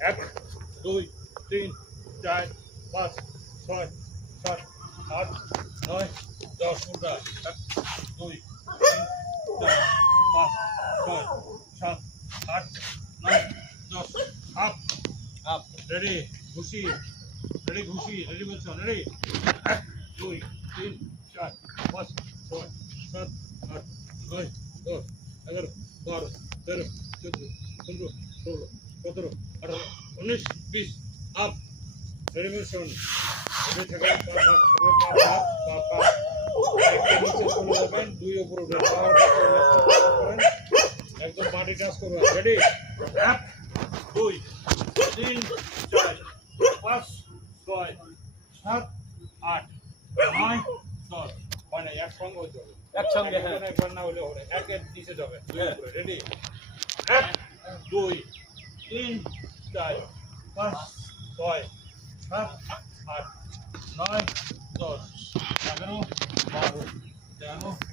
এক দুই তিন চার পাঁচ ছয় সাত আট নয় দশ উল্টা এক দুই তিন চার পাঁচ ছয় সাত আট নয় দশ আপ আপ রেডি ঘুষি রেডি বলছো রেডি এক দুই তিন চার পাঁচ ছয় সাত আট নয় দশ 11 12 13 14 15 16 17 18 19 20 আপ রেডি মোশন রেডি থাকা দুই উপর উঠে একদম বাড়ি টাচ করবেন রেডি এক দুই তিন চার পাঁচ ছয় সাত আট নয় দশ মানে একসঙ্গে হতে হবে একসঙ্গে একবার না হলে হবে একের নিচে যাবে রেডি এক দুই তিন চার পাঁচ ছয় সাত আট নয় দশ 11 12 13